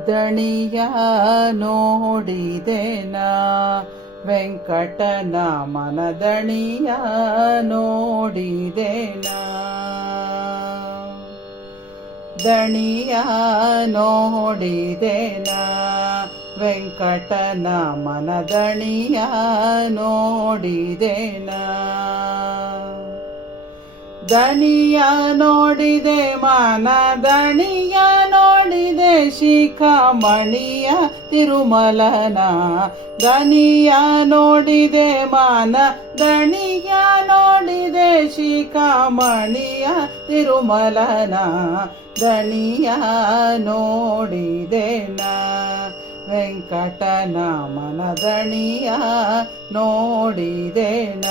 ದಣಿಯ ನೋಡಿದೆನ ವೆಂಕಟನ ಮನದಣಿಯ ನೋಡಿದೆನ ದಣಿಯ ನೋಡಿದೆನ ವೆಂಕಟನ ಮನದಣಿಯ ನೋಡಿದೆನ ದಣಿಯ ನೋಡಿದೆ ಮನ ದಣಿಯ ನೋಡಿದೆ ಶಿಖಮಣಿಯ ತಿರುಮಲನ ದನಿಯ ನೋಡಿದೆ ಮಾನ ದಣಿಯ ನೋಡಿದೆ ಶಿಖಮಣಿಯ ತಿರುಮಲನ ದಣಿಯ ನೋಡಿದೆನ ವೆಂಕಟನ ಮನದಣಿಯ ನೋಡಿದೆನ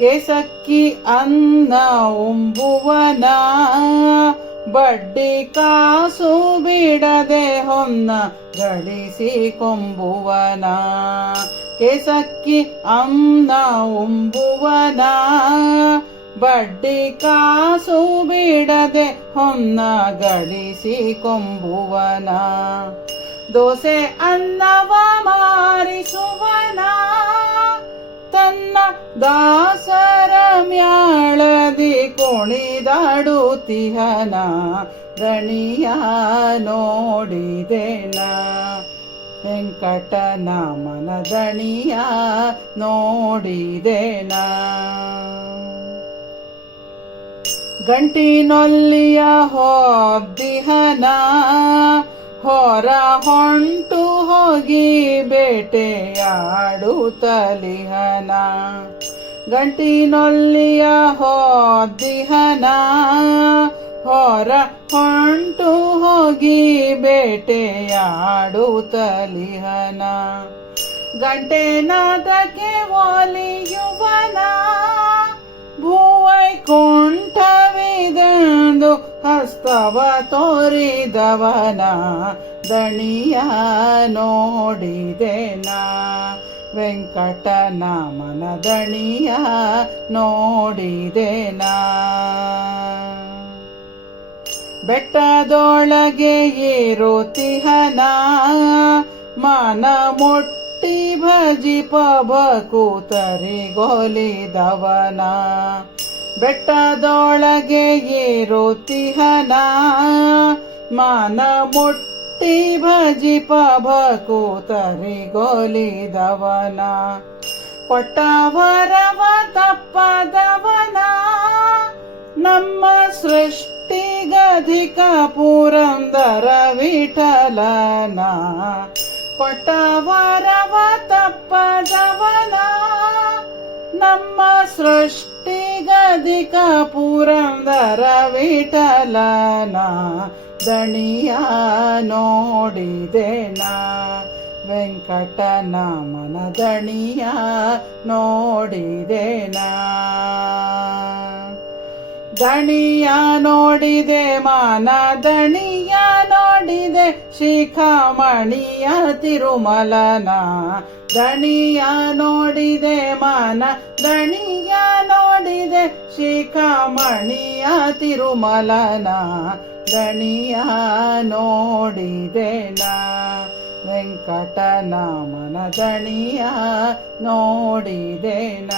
ಕೇಸಕ್ಕಿ ಅನ್ನ ಉಂಬುವನ, ಬಡ್ಡಿ ಕಾಸು ಬಿಡದೆ ಹೊನ್ನ ಗಳಿಸಿ ಕೊಂಬುವನ. ಕೆಸಕ್ಕಿ ಅನ್ನ ಉಂಬುವನ, ಬಡ್ಡಿ ಕಾಸು ಬಿಡದೆ ಹೊನ್ನ ಗಳಿಸಿ ಕೊಂಬುವನ. ದೋಸೆ ಅನ್ನವ ದಾಸರ ಮ್ಯಾಳದಿ ಕುಣಿದಾಡುತ್ತಿಹನ ದಣಿಯ ನೋಡಿದೆನ. ವೆಂಕಟನ ಮನದಣಿಯ ನೋಡಿದೆನ. ಗಂಟಿನೊಲ್ಲಿಯ ಹೋದಿಹನ ಹೊರ ಹೊಂಟು ಹೋಗಿ ಬೇಟೆಯಾಡುತ್ತಲಿಹನ. ಗಂಟಿನೊಲ್ಲಿಯ ಹೋದಿಹನ ಹೊರ ಹೊಂಟು ಹೋಗಿ ಬೇಟೆಯಾಡುತ್ತಲಿಹನ ಗಂಟೆನಾದಕ್ಕೆ ಒಲಿಯುವನ ಭೂವೈಕುಂಠವಿದೆಂದು ಹಸ್ತವ ತೋರಿದವನ ದಣಿಯ ನೋಡಿದೆನ? ವೆಂಕಟನ ಮನದಣಿಯ ನೋಡಿದೆನ ಬೆಟ್ಟದೊಳಗೆ ಏರುತಿಹನ ಮನ ಮುಟ್ಟಿ ಕೂತರಿ ಬಕೂತರಿಗೊಲಿದವನ ಬೆಟ್ಟದೊಳಗೆ ಏರುತಿಹನ ಮನ ಮುಟ್ಟಿ ಭಜಿಪ ಬಕೂತರಿಗೊಲಿದವನ ಕೊಟ್ಟವರವ ತಪ್ಪದವನ ನಮ್ಮ ಸೃಷ್ಟಿಗಧಿಕ ಪುರಂದರ ವಿಠಲನ ಕೊಟ್ಟವರವ ತಪ್ಪದವನ ನಮ್ಮ ಸೃಷ್ಟಿಗಧಿಕ ಪುರಂದರ ವಿಠಲನ ದಣಿಯ ನೋಡಿದೆನ ವೆಂಕಟನ ಮನದಣಿಯ ನೋಡಿದೆನ ದಣಿಯ ನೋಡಿದೆ, ಮಾನ ದಣಿಯ ನೋಡಿದೆ, ಶಿಖಾಮಣಿಯ ತಿರುಮಲನ. ದಣಿಯ ನೋಡಿದೆ, ಮಾನ ದಣಿಯ ನೋಡಿದೆ, ಶಿಖಾಮಣಿಯ ತಿರುಮಲನ. ದಣಿಯ ನೋಡಿದೆ ವೆಂಕಟನಾಮನ ದಣಿಯ ನೋಡಿದೆ ನೋಡಿದೆನ